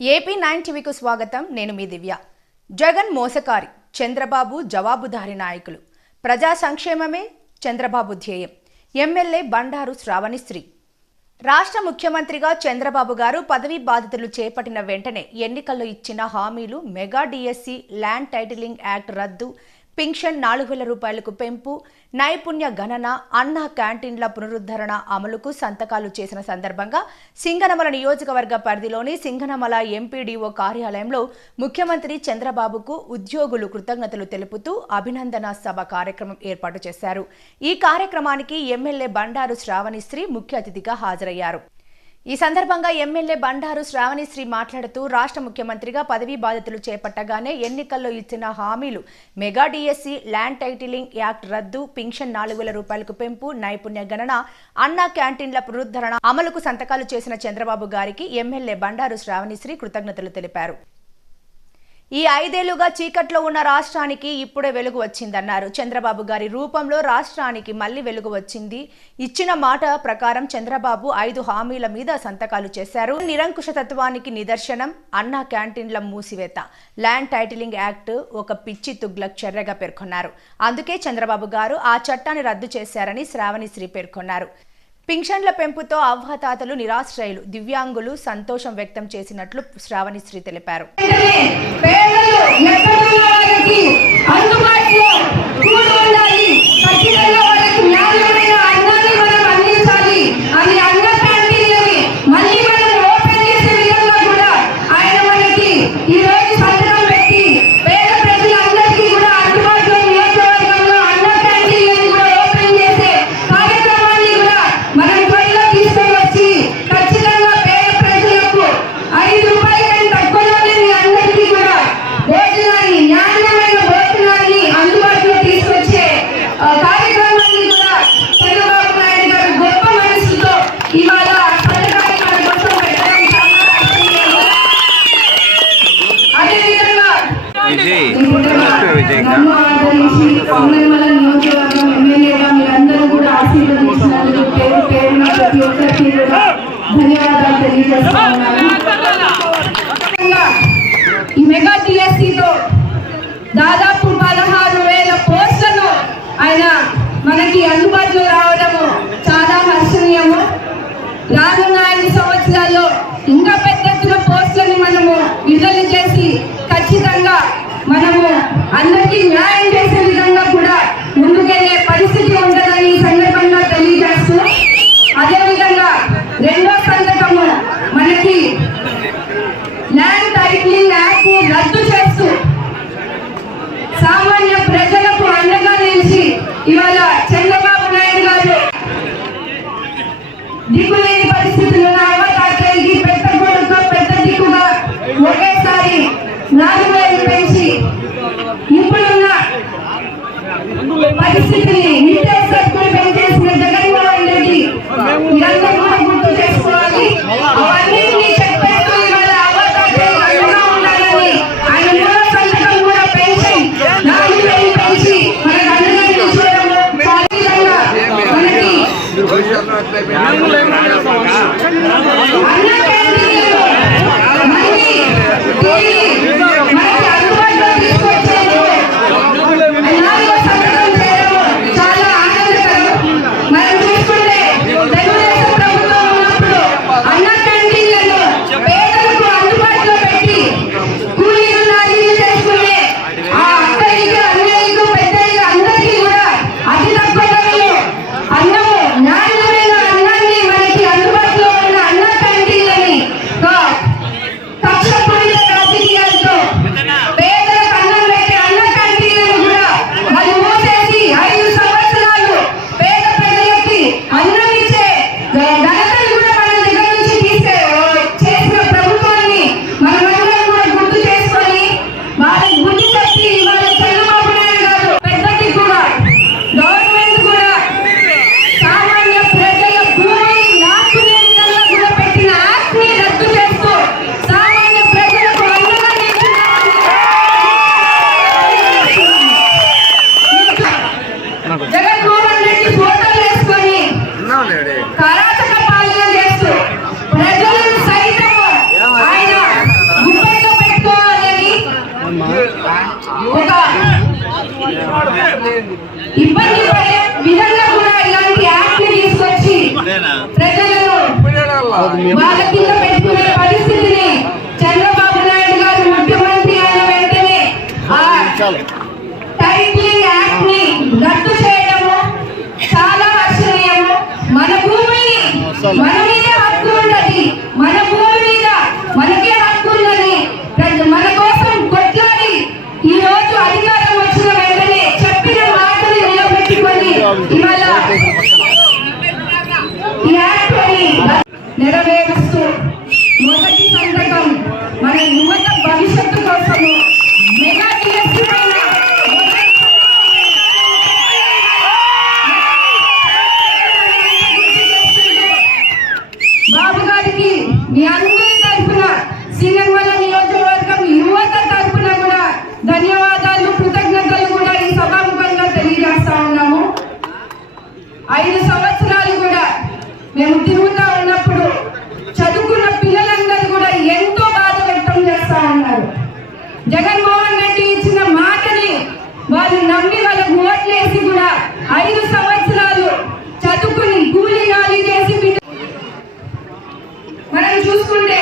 AP 9 టీవీకు స్వాగతం. నేను మీ దివ్య. జగన్ మోసకారి, చంద్రబాబు జవాబుదారీ నాయకులు. ప్రజా సంక్షేమమే చంద్రబాబు ధ్యేయం. ఎమ్మెల్యే బండారు శ్రావణిశ్రీ. రాష్ట్ర ముఖ్యమంత్రిగా చంద్రబాబు గారు పదవీ బాధ్యతలు చేపట్టిన వెంటనే ఎన్నికల్లో ఇచ్చిన హామీలు mega DSC, land titling act రద్దు, పింఛన్ 4,000 రూపాయలకు పెంపు, నైపుణ్య గణన, అన్నా క్యాంటీన్ల పునరుద్ధరణ అమలుకు సంతకాలు చేసిన సందర్భంగా సింగనమల నియోజకవర్గ పరిధిలోని సింగనమల ఎంపీడీఓ కార్యాలయంలో ముఖ్యమంత్రి చంద్రబాబుకు ఉద్యోగులు కృతజ్ఞతలు తెలుపుతూ అభినందన సభ కార్యక్రమం ఏర్పాటు చేశారు. ఈ కార్యక్రమానికి ఎమ్మెల్యే బండారు శ్రావణిశ్రీ ముఖ్య అతిథిగా హాజరయ్యారు. ఈ సందర్భంగా ఎమ్మెల్యే బండారు శ్రావణిశ్రీ మాట్లాడుతూ రాష్ట్ర ముఖ్యమంత్రిగా పదవీ బాధ్యతలు చేపట్టగానే ఎన్నికల్లో ఇచ్చిన హామీలు mega DSC, land titling act రద్దు, పింఛన్ 4,000 రూపాయలకు పెంపు, నైపుణ్య గణన, అన్నా క్యాంటీన్ల పునరుద్ధరణ అమలుకు సంతకాలు చేసిన చంద్రబాబు గారికి ఎమ్మెల్యే బండారు శ్రావణిశ్రీ కృతజ్ఞతలు తెలిపారు. ఈ 5 ఏళ్లుగా చీకట్లో ఉన్న రాష్ట్రానికి ఇప్పుడే వెలుగు వచ్చిందన్నారు. చంద్రబాబు గారి రూపంలో రాష్ట్రానికి మళ్లీ వెలుగు వచ్చింది. ఇచ్చిన మాట ప్రకారం చంద్రబాబు 5 హామీల మీద సంతకాలు చేశారు. నిరంకుశతత్వానికి నిదర్శనం అన్నా క్యాంటీన్ల మూసివేత, ల్యాండ్ టైటిలింగ్ యాక్ట్ ఒక పిచ్చి తుగ్లక్ చర్యగా పేర్కొన్నారు. అందుకే చంద్రబాబు గారు ఆ చట్టాన్ని రద్దు చేశారని శ్రావణిశ్రీ పేర్కొన్నారు. పింఛన్ల పెంపుతో అవ్వాతాతలు, నిరాశ్రయులు, దివ్యాంగులు సంతోషం వ్యక్తం చేసినట్లు శ్రావణిశ్రీ తెలిపారు. ధన్యవాదాలు తెలియజేస్తున్నాను. ఈ మెగా టిఎస్సిలో దాదాపు 16,000 పోస్టులను ఆయన మనకి అందుబాటులో రావడము చాలా హర్షణీయము. రానున్న 5 సంవత్సరాల్లో ఇంకా పెద్ద ఎత్తున పోస్టులను మనము విడుదల చేసి ఖచ్చితంగా మనము అందరికీ న్యాయం చేసే విధంగా కూడా ముందుకెళ్లే పరిస్థితి ఉంటుందని ఈ సందర్భంగా తెలియజేస్తూ, అదేవిధంగా రెండో సంతకము మనకి ల్యాండ్ టైటిలింగ్ యాక్ట్ రద్దు చేస్తూ సామాన్య ప్రజలకు అండగా నిలిచి ఇవాళ చంద్రబాబు నాయుడు గారు దిక్కులేని పరిస్థితులు ఉన్న అవ్వతాతలకి పెద్ద కొడుకు పెద్ద దిక్కుగా ఒకేసారి 4,000 పెంచి ఇప్పుడున్న పరిస్థితిని నిత్యావసరాలు పెంచేసిన జగన్మోహన్ రెడ్డి ఇదంతా కూడా గుర్తు చేసుకోవాలి. అవన్నీ చెప్పేస్తూ ఇవాళ అవ్వతాతలు అండగా ఉండాలని ఆయన మూడో సంతకం కూడా పెంచి 4,000 పెంచి మనకు అండగా నిలిచడము మనకి ఇబ్బంది పడే విధంగా కూడా ఇలాంటి యాక్ట్ ని తీసుకొచ్చి ప్రజలను వాళ్ళ కింద పెట్టుకునే పరిస్థితిని చంద్రబాబు నాయుడు గారు ముఖ్యమంత్రి అయిన వెంటనే ఆ టైటిలింగ్ యాక్ట్ ని రద్దు చేయడము చాలా హర్షణీయము. మన భూమిని మన మీద హక్కు ఉన్నది, మన భూమి మీద మనకే హక్కు ఉన్నది. మన కోసం కొట్లాడి ఈ రోజు అధికారం వచ్చిన వెంటనే చెప్పిన మాటని నిలబెట్టుకొని ఇవాళ ఈ యాక్ట్ ని నెరవేరుస్తూ మొదటి సంతకం మన యువత భవిష్యత్తు కోసము మెగా డిఎస్సీ పైన బాబు గారికి మీ అందరి తరఫున సింగనమల నియోజకవర్గం యువత తరఫున కూడా ధన్యవాదాలు, కృతజ్ఞతలు కూడా ఈ సభాముఖంగా తెలియజేస్తా ఉన్నాము. 5 సంవత్సరాలు కూడా మేము తిరుగుతా ఉన్నప్పుడు చదువుకున్న పిల్లలందరూ కూడా ఎంతో బాధ వ్యక్తం చేస్తా ఉన్నారు. జగన్మోహన్ రెడ్డి ఇచ్చిన మాటని వాళ్ళు నమ్మి వాళ్ళకు ఓట్లేసి కూడా 5 సంవత్సరాలు చదువుకుని కూలీ నాలి చేసి మనం చూసుకుంటే